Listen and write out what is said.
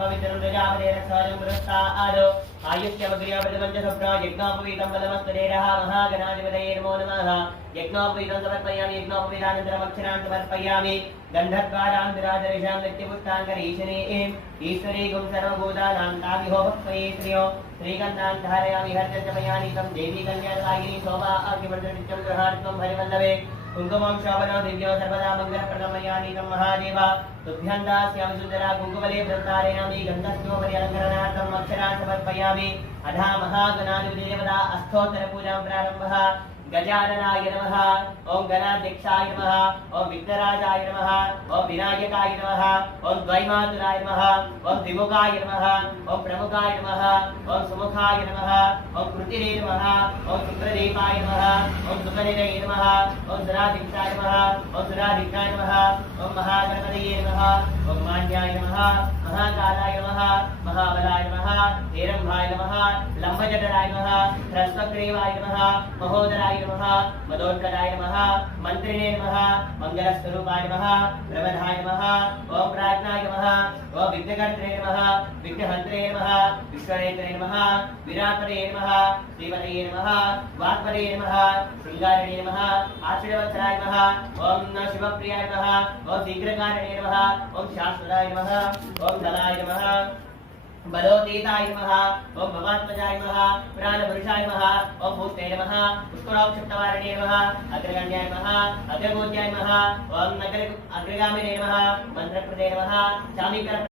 पवित्रं प्रजापतेन सहजं पुरस्तादो आयुष्यमग्र्यापतिपञ्चसप्रा यज्ञोपवीतं बलमस्तदेरः महागणाधिपतये नमो नमः। यज्ञोपवीतं समर्पयामि। यज्ञोपवीतानन्तरम् अक्षरान् समर्पयामि। गन्धद्वारां विराजरिषां नित्यपुष्टाङ्गरीशने ईश्वरी गुं सर्वभूतानां ताभिहो भक्त्वये श्रियो श्रीगन्धान् धारयामि हर्षजपयानि तं देवी कन्यादायिनी शोभा अग्निवर्धनित्यं गृहार्थं हरिवल्लभे कुङ्कुमं शोभनो दिव्यो सर्वदा मङ्गलप्रदमयानि तं महादेव तुभ्यं दास्यामि सुन्दरा कुङ्कुमले वृत्तारेणामि गन्धस्योपरि अलङ्करणार्थम् अक्षरान् समर्पयामि। अधा महागणाधिपतिदेवता अष्टोत्तरपूजां प्रारम्भः। गजाननाय नमः। ओं गणाध्यक्षाय नमः। ओं विघ्नराजाय नमः। ओं विनायकाय नमः। ओं द्वैमातुराय नमः। ओं द्विमुखाय नमः। ओं प्रमुखाय नमः। ओं सुमुखाय नमः। ओं कृतिरे नमः। ओं सुप्रदीपाय नमः। ओं सुकनिधये नमः। ओं सुराधिक्षाय नमः। ओं सुराधिक्षाय नमः। ओं महागणपतये नमः। ओं मान्याय नमः। महाकालाय नमः। महाबलाय नमः। हेरम्भाय नमः। लम्बजठराय नमः। ह्रस्वग्रीवाय नमः। महोदराय नमः। मदोत्कटाय नमः। मंत्रिणे नमः। मंगलस्वरूपाय नमः। प्रमदाय नमः। ओम प्राज्ञाय नमः। ओम विघ्नकर्त्रे नमः। विघ्नहन्त्रे नमः। विश्वनेत्रे नमः। विराटपदये नमः। श्रीपदये नमः। वाग्पदये नमः। शृंगारणे नमः। आश्रितवत्सराय नमः। ओम शिवप्रियाय नमः। ओम शीघ्रकारिणे नमः। ओम शाश्वताय नमः। ओम धनाय नमः। बलोतीताय नमः। ओम भवात्मजाय नमः। पुराणपुरुषाय नमः। ओम भूते नमः। पुष्कराक्षिप्तवारिणे नमः। अग्रगण्याय नमः। अग्रगोत्याय नमः। ओम अग्रगामिने नमः। मंत्रकृते नमः। चामीकर